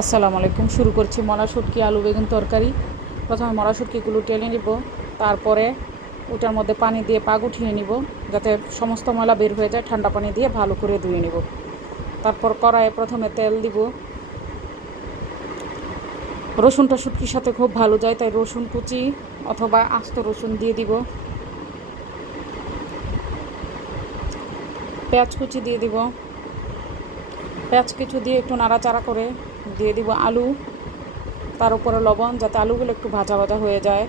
আসসালামু আলাইকুম। শুরু করছি মরা শুটকি আলু বেগুন তরকারি। প্রথমে মরা শুটকিগুলো টেনে নিব, তারপরে ওটার মধ্যে পানি দিয়ে পাগ উঠিয়ে নিব, যাতে সমস্ত ময়লা বের হয়ে যায়, ঠান্ডা পানি দিয়ে ভালো করে ধুয়ে নিব। তারপর কড়াইয়ে প্রথমে তেল দিব। রসুনটা শুটকির সাথে খুব ভালো যায়, তাই রসুন কুচি অথবা আস্ত রসুন দিয়ে দিব। পেঁয়াজ কুচি দিয়ে দিব। পেঁয়াজ কিছু দিয়ে একটু নাড়াচাড়া করে দিয়ে দিব আলু, তার উপরে লবণ যাতে আলুগুলো একটু ভাজা ভাজা হয়ে যায়।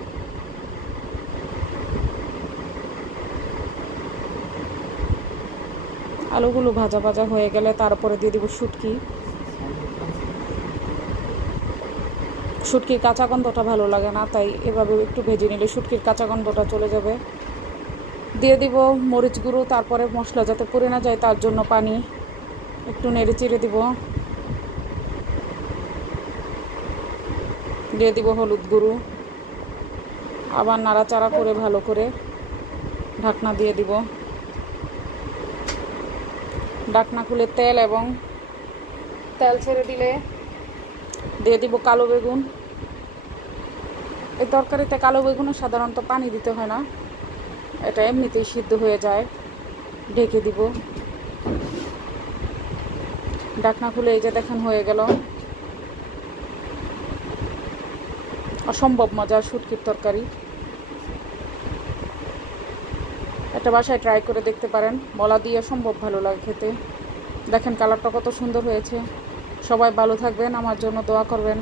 আলুগুলো ভাজা ভাজা হয়ে গেলে তার উপরে দিয়ে দিব শুটকি। শুটকির কাঁচা গন্ধটা ভালো লাগে না, তাই এভাবে একটু ভেজে নিলে শুটকির কাঁচা গন্ধটা চলে যাবে। দিয়ে দিব মরিচ গুঁড়ো, তারপরে মশলা যাতে পুড়ে না যায় তার জন্য পানি, একটু নেড়ে চিড়ে দিব। দিয়ে দিব হলুদ গুঁড়ো। আবার নাড়াচাড়া করে ভালো করে ঢাকনা দিয়ে দিব। ঢাকনা খুলে তেল এবং তেল ছেড়ে দিলে দিয়ে দিব কালো বেগুন। এই তরকারিতে কালো বেগুনে সাধারণত পানি দিতে হয় না। এটা এমনিতেই সিদ্ধ হয়ে যায়। ঢেকে দিব। ডাকনা খুলে এই যে দেখেন হয়ে গেল। অসম্ভব মজার শুটকির তরকারি। একটা বাসায় ট্রাই করে দেখতে পারেন। বলা দিয়ে সম্ভব ভালো লাগে খেতে। দেখেন কালারটা কত সুন্দর হয়েছে। সবাই ভালো থাকবেন, আমার জন্য দোয়া করবেন।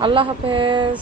আল্লাহ হাফেজ।